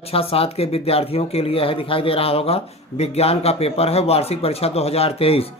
कक्षा 7 के विद्यार्थियों के लिए है, दिखाई दे रहा होगा। विज्ञान का पेपर है, वार्षिक परीक्षा 2023।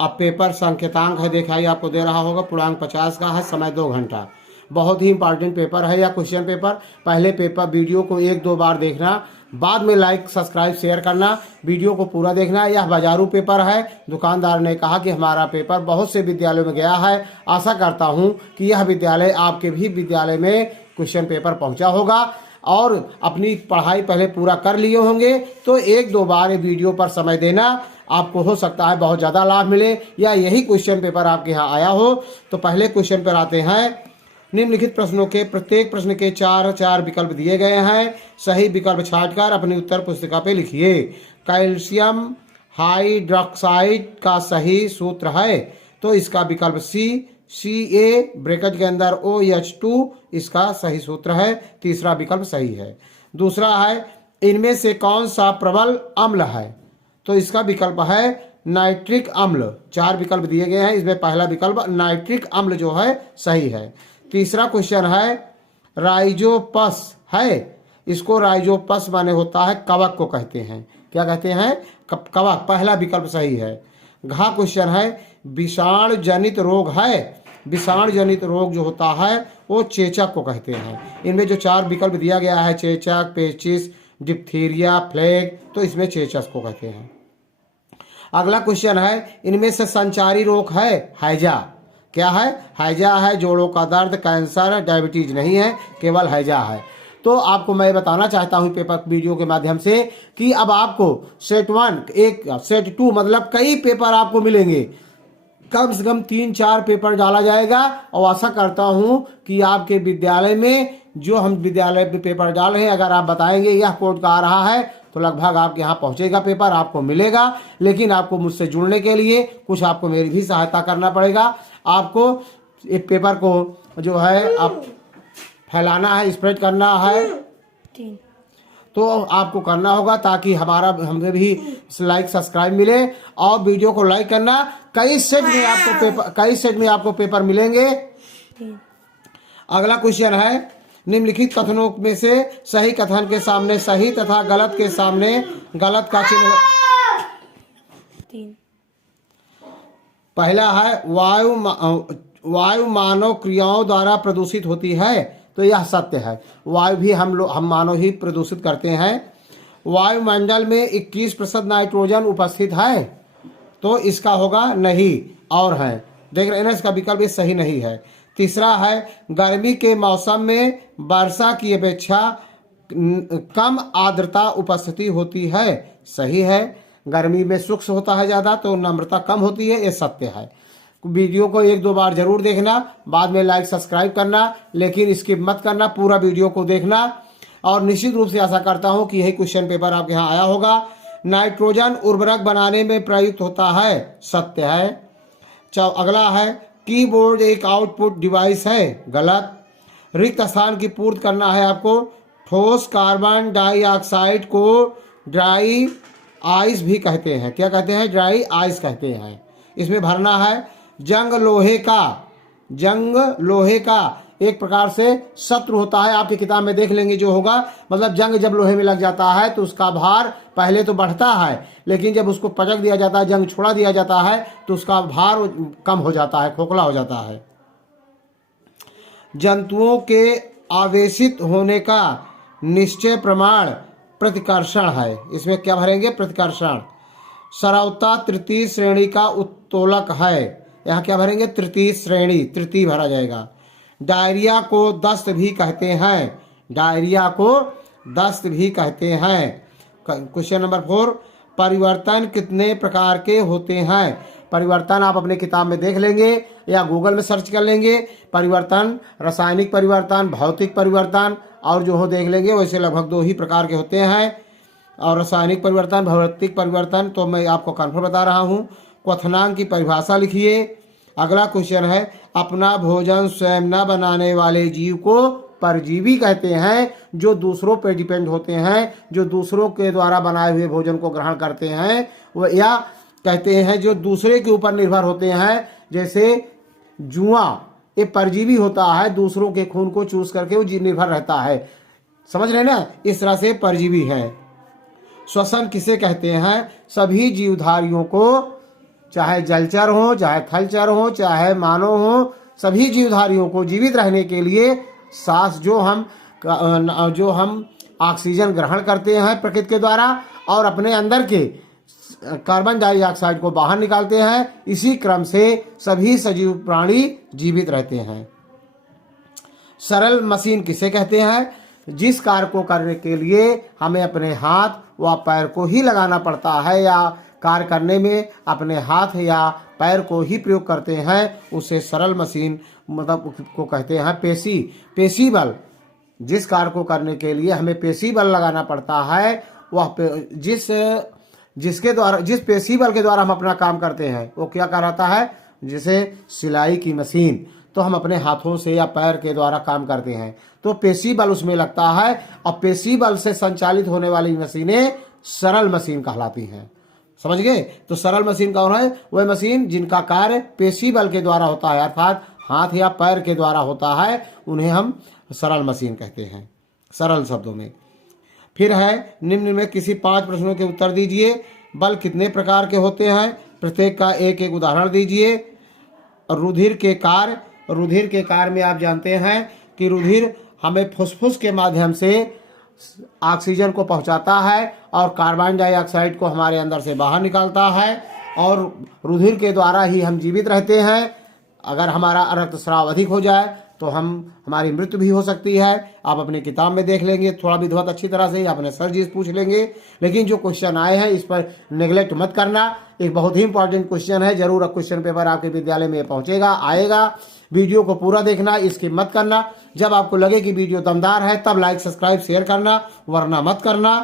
अब पेपर संकेतांक है, दिखाई आपको दे रहा होगा। पूर्णांक 50 का है, समय 2 घंटा। बहुत ही इंपॉर्टेंट पेपर है या क्वेश्चन पेपर। पहले पेपर वीडियो को 1-2 बार देखना, बाद में लाइक सब्सक्राइब शेयर करना, वीडियो को पूरा देखना। यह बाजारू पेपर है। दुकानदार ने कहा कि हमारा पेपर बहुत से विद्यालयों में गया है, आशा करता हूं कि यह विद्यालय आपके भी विद्यालय में क्वेश्चन पेपर पहुंचा होगा और अपनी पढ़ाई पहले पूरा कर लिए होंगे। तो 1-2 बार वीडियो पर समय देना, आपको हो सकता है बहुत ज़्यादा लाभ मिले या यही क्वेश्चन पेपर आपके यहाँ आया हो। तो पहले क्वेश्चन पर आते हैं। निम्नलिखित प्रश्नों के प्रत्येक प्रश्न के 4 विकल्प दिए गए हैं। सही विकल्प छांटकर अपनी उत्तर पुस्तिका पे लिखिए। कैल्शियम हाइड्रोक्साइड का सही सूत्र है, तो इसका विकल्प Ca ब्रैकेट के अंदर OH2 इसका सही सूत्र है। तीसरा विकल्प सही है। दूसरा है, इनमें से कौन सा प्रबल अम्ल है, तो इसका विकल्प है नाइट्रिक अम्ल। 4 विकल्प दिए गए हैं, इसमें पहला विकल्प नाइट्रिक अम्ल जो है सही है। तीसरा क्वेश्चन है, राइजोपस है, इसको राइजोपस माने होता है कवक को कहते हैं। क्या कहते हैं? कवक। पहला विकल्प सही है। घ क्वेश्चन है, विषाणु जनित रोग है, विषाणु जनित रोग जो होता है वो चेचक को कहते हैं। इनमें जो 4 विकल्प दिया गया है, चेचक, पेचिस, डिप्थीरिया, प्लेग, तो इसमें चेचक को कहते हैं। अगला क्वेश्चन है, इनमें से संचारी रोग है हैजा। क्या है? हैजा है। जोड़ों का दर्द, कैंसर, डायबिटीज नहीं है, केवल हैजा है। तो आपको मैं बताना चाहता हूं पेपर वीडियो के माध्यम से कि अब आपको सेट 1 एक, सेट 2 मतलब कई पेपर आपको मिलेंगे। कम से कम 3-4 पेपर डाला जाएगा और आशा करता हूं कि आपके विद्यालय में जो हम विद्यालय में पेपर डाल रहे हैं, अगर आप बताएंगे यह कोड का आ रहा है तो लगभग आपके यहाँ पहुंचेगा पेपर, आपको मिलेगा। लेकिन आपको मुझसे जुड़ने के लिए कुछ आपको मेरी भी सहायता करना पड़ेगा। आपको एक पेपर को जो है आप फैलाना है, स्प्रेड करना है, तो आपको करना होगा ताकि हमें भी लाइक सब्सक्राइब मिले। और वीडियो को लाइक करना। कई सेट में आपको पेपर मिलेंगे। अगला क्वेश्चन है, निम्नलिखित कथनों में से सही कथन के सामने सही तथा गलत के सामने गलत का चिन्ह। पहला है, वायु मानव क्रियाओं द्वारा प्रदूषित होती है, तो यह सत्य है। वायु भी हम मानव ही प्रदूषित करते हैं। वायुमंडल में 21% नाइट्रोजन उपस्थित है, तो इसका होगा नहीं और है। देख रहे हैं, इसका विकल्प ये सही नहीं है। तीसरा है, गर्मी के मौसम में वर्षा की अपेक्षा कम आर्द्रता उपस्थिति होती है, सही है। गर्मी में शुष्क होता है ज़्यादा, तो नम्रता कम होती है, ये सत्य है। वीडियो को 1-2 बार जरूर देखना, बाद में लाइक सब्सक्राइब करना, लेकिन स्किप मत करना, पूरा वीडियो को देखना। और निश्चित रूप से आशा करता हूं कि यही क्वेश्चन पेपर आपके यहाँ आया होगा। नाइट्रोजन उर्वरक बनाने में प्रयुक्त होता है, सत्य है। अगला है, कीबोर्ड एक आउटपुट डिवाइस है, गलत। रिक्त स्थान की पूर्ति करना है आपको। ठोस कार्बन डाइऑक्साइड को ड्राई आइस भी कहते हैं। क्या कहते हैं? ड्राई आइस कहते हैं। इसमें भरना है। जंग लोहे का एक प्रकार से शत्रु होता है। आपकी किताब में देख लेंगे जो होगा, मतलब जंग जब लोहे में लग जाता है तो उसका भार पहले तो बढ़ता है, लेकिन जब उसको पटक दिया जाता है, जंग छोड़ा दिया जाता है, तो उसका भार कम हो जाता है, खोखला हो जाता है। जंतुओं के आवेशित होने का निश्चय प्रमाण प्रतिकर्षण है। इसमें क्या भरेंगे? प्रतिकर्षण। सरौता तृतीय श्रेणी का उत्तोलक है, यहाँ क्या भरेंगे? तृतीय श्रेणी, तृतीय भरा जाएगा। डायरिया को दस्त भी कहते हैं, डायरिया को दस्त भी कहते हैं। क्वेश्चन नंबर 4, परिवर्तन कितने प्रकार के होते हैं? परिवर्तन आप अपने किताब में देख लेंगे या गूगल में सर्च कर लेंगे। परिवर्तन, रासायनिक परिवर्तन, भौतिक परिवर्तन, और जो हो देख लेंगे। वैसे लगभग 2 ही प्रकार के होते हैं, और रासायनिक परिवर्तन, भौतिक परिवर्तन तो मैं आपको कन्फर्म बता रहा हूँ। क्वथनांक की परिभाषा लिखिए। अगला क्वेश्चन है, अपना भोजन स्वयं न बनाने वाले जीव को परजीवी कहते हैं। जो दूसरों पर डिपेंड होते हैं, जो दूसरों के द्वारा बनाए हुए भोजन को ग्रहण करते हैं, वो या कहते हैं जो दूसरे के ऊपर निर्भर होते हैं। जैसे जुआ, ये परजीवी होता है, दूसरों के खून को चूस करके वो निर्भर रहता है। समझ रहे ना, इस तरह से परजीवी है। श्वसन किसे कहते हैं? सभी जीवधारियों को, चाहे जलचर हो, चाहे थलचर हो, चाहे मानव हो, सभी जीवधारियों को जीवित रहने के लिए सांस जो हम ऑक्सीजन ग्रहण करते हैं प्रकृति के द्वारा और अपने अंदर के कार्बन डाइऑक्साइड को बाहर निकालते हैं, इसी क्रम से सभी सजीव प्राणी जीवित रहते हैं। सरल मशीन किसे कहते हैं? जिस कार्य को करने के लिए हमें अपने हाथ व पैर को ही लगाना पड़ता है या कार्य करने में अपने हाथ या पैर को ही प्रयोग करते हैं, उसे सरल मशीन मतलब को कहते हैं। पेशी बल, जिस कार्य को करने के लिए हमें पेशी बल लगाना पड़ता है, वह जिस पेशी बल के द्वारा हम अपना काम करते हैं वो क्या कहलाता है? जैसे सिलाई की मशीन, तो हम अपने हाथों से या पैर के द्वारा काम करते हैं, तो पेशी बल उसमें लगता है और पेशी बल से संचालित होने वाली मशीनें सरल मशीन कहलाती हैं। समझ गए? तो सरल मशीन कौन है? वह मशीन जिनका कार्य पेशी बल के द्वारा होता है, अर्थात हाथ या पैर के द्वारा होता है, उन्हें हम सरल मशीन कहते हैं, सरल शब्दों में। फिर है, निम्न में किसी 5 प्रश्नों के उत्तर दीजिए। बल कितने प्रकार के होते हैं? प्रत्येक का एक एक उदाहरण दीजिए। रुधिर के कार्य में आप जानते हैं कि रुधिर हमें फुसफुस के माध्यम से ऑक्सीजन को पहुंचाता है और कार्बन डाइऑक्साइड को हमारे अंदर से बाहर निकालता है, और रुधिर के द्वारा ही हम जीवित रहते हैं। अगर हमारा रक्तस्राव अधिक हो जाए तो हमारी मृत्यु भी हो सकती है। आप अपनी किताब में देख लेंगे थोड़ा विधिवत अच्छी तरह से, अपने सर जी से पूछ लेंगे। लेकिन जो क्वेश्चन आए हैं इस पर नेग्लेक्ट मत करना, एक बहुत ही इंपॉर्टेंट क्वेश्चन है, जरूर क्वेश्चन पेपर आपके विद्यालय में पहुंचेगा, आएगा। वीडियो को पूरा देखना, स्किप मत करना। जब आपको लगे कि वीडियो दमदार है तब लाइक सब्सक्राइब शेयर करना, वरना मत करना।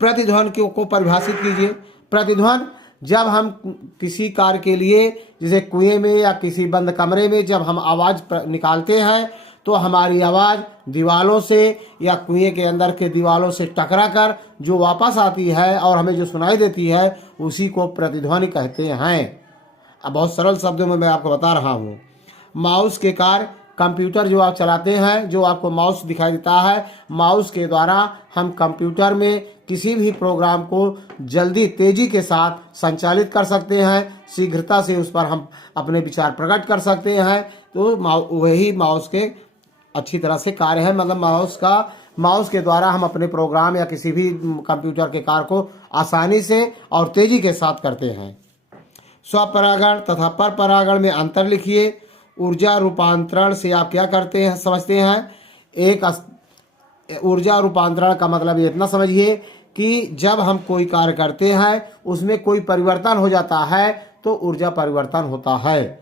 प्रतिध्वनि को परिभाषित कीजिए। प्रतिध्वनि, जब हम किसी कार्य के लिए जैसे कुएं में या किसी बंद कमरे में जब हम आवाज़ निकालते हैं तो हमारी आवाज़ दीवालों से या कुएं के अंदर के दीवालों से टकरा कर जो वापस आती है और हमें जो सुनाई देती है उसी को प्रतिध्वनि कहते हैं। अब बहुत सरल शब्दों में मैं आपको बता रहा हूँ। माउस के कार्य, कंप्यूटर जो आप चलाते हैं, जो आपको माउस दिखाई देता है, माउस के द्वारा हम कंप्यूटर में किसी भी प्रोग्राम को जल्दी तेजी के साथ संचालित कर सकते हैं, शीघ्रता से उस पर हम अपने विचार प्रकट कर सकते हैं। तो वही माउस के अच्छी तरह से कार्य है, मतलब माउस के द्वारा हम अपने प्रोग्राम या किसी भी कंप्यूटर के कार्य को आसानी से और तेजी के साथ करते हैं। स्वपरागण तथा परपरागण में अंतर लिखिए। ऊर्जा रूपांतरण से आप क्या करते हैं, समझते हैं? ऊर्जा रूपांतरण का मतलब ये इतना समझिए कि जब हम कोई कार्य करते हैं उसमें कोई परिवर्तन हो जाता है तो ऊर्जा परिवर्तन होता है।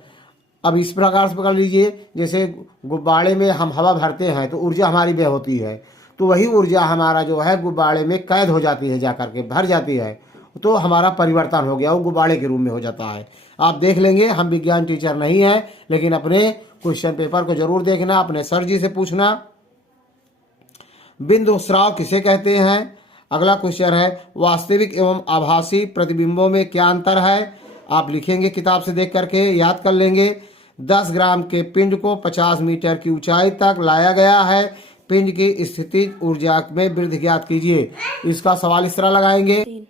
अब इस प्रकार से पकड़ लीजिए, जैसे गुब्बारे में हम हवा भरते हैं तो ऊर्जा हमारी व्यय होती है, तो वही ऊर्जा हमारा जो है गुब्बारे में कैद हो जाती है, जाकर के भर जाती है, तो हमारा परिवर्तन हो गया, वो गुब्बारे के रूप में हो जाता है। आप देख लेंगे, हम विज्ञान टीचर नहीं हैं, लेकिन अपने क्वेश्चन पेपर को जरूर देखना, अपने सर जी से पूछना। बिंदु स्राव किसे कहते हैं? अगला क्वेश्चन है, वास्तविक एवं आभासी प्रतिबिंबों में क्या अंतर है? आप लिखेंगे किताब से देख करके, याद कर लेंगे। 10 ग्राम के पिंड को 50 मीटर की ऊंचाई तक लाया गया है। पिंड की स्थितिज ऊर्जा में वृद्धि ज्ञात कीजिए। इसका सवाल इस तरह लगाएंगे,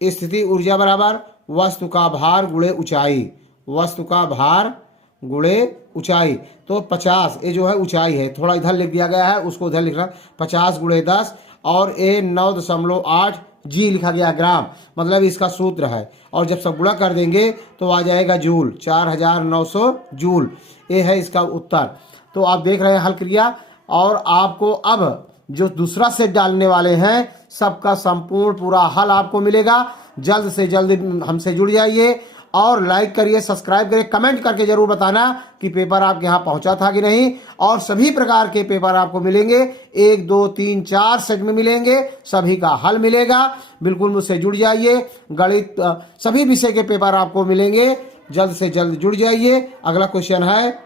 स्थिति ऊर्जा बराबर वस्तु का भार गुणे ऊंचाई, वस्तु का भार गुणे ऊंचाई। तो 50, ये जो है ऊंचाई है, थोड़ा इधर लिख दिया गया है, उसको उधर लिखना, 50 गुणे 10 और ये 9.8 जी लिखा गया ग्राम, मतलब इसका सूत्र है। और जब सब गुणा कर देंगे तो आ जाएगा जूल, 4900 जूल। ये है इसका उत्तर। तो आप देख रहे हैं हल क्रिया, और आपको अब जो दूसरा सेट डालने वाले हैं सबका संपूर्ण पूरा हल आपको मिलेगा। जल्द से जल्द हमसे जुड़ जाइए और लाइक करिए, सब्सक्राइब करिए, कमेंट करके जरूर बताना कि पेपर आपके यहाँ पहुँचा था कि नहीं। और सभी प्रकार के पेपर आपको मिलेंगे, 1 2 3 4 सेट में मिलेंगे, सभी का हल मिलेगा। बिल्कुल मुझसे जुड़ जाइए, गणित सभी विषय के पेपर आपको मिलेंगे, जल्द से जल्द जुड़ जाइए। अगला क्वेश्चन है,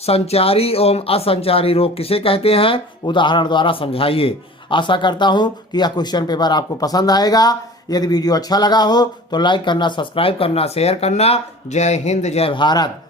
संचारी एवं असंचारी रोग किसे कहते हैं? उदाहरण द्वारा समझाइए। आशा करता हूं कि यह क्वेश्चन पेपर आपको पसंद आएगा। यदि वीडियो अच्छा लगा हो तो लाइक करना, सब्सक्राइब करना, शेयर करना। जय हिंद, जय भारत।